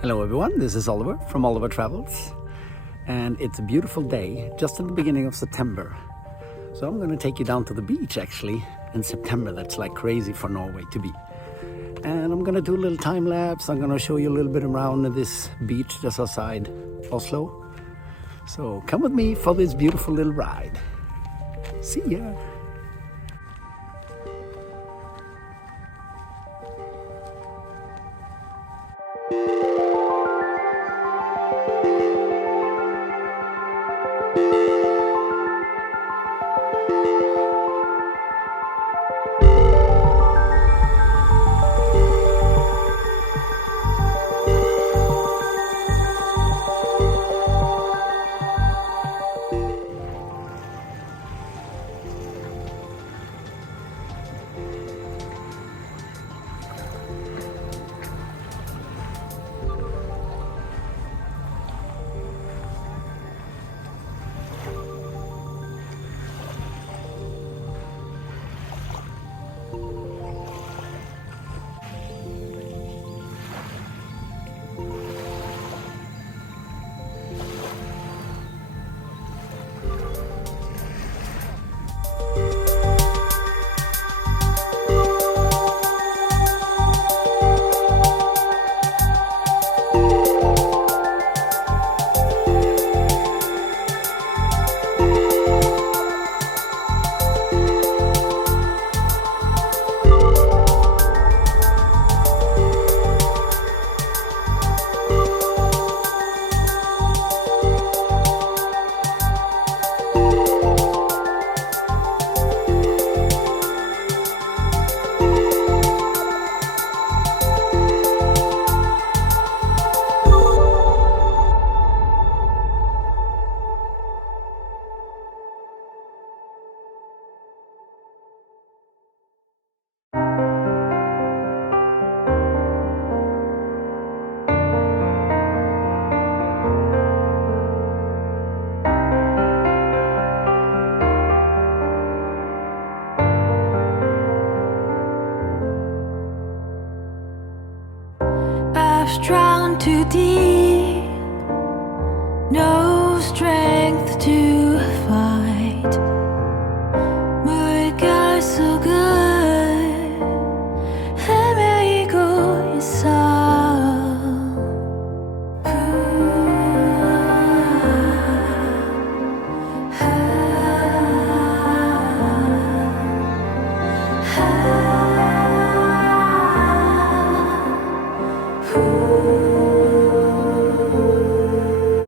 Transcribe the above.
Hello everyone, this is Oliver from Oliver Travels, and it's a beautiful day just at the beginning of September. So I'm going to take you down to the beach actually in September. That's like crazy for Norway to be. And I'm going to do a little time lapse. I'm going to show you a little bit around this beach just outside Oslo. So come with me for this beautiful little ride. See ya! Drowned too deep, no strength to fight. Mörker så good, här mig går i Ooh.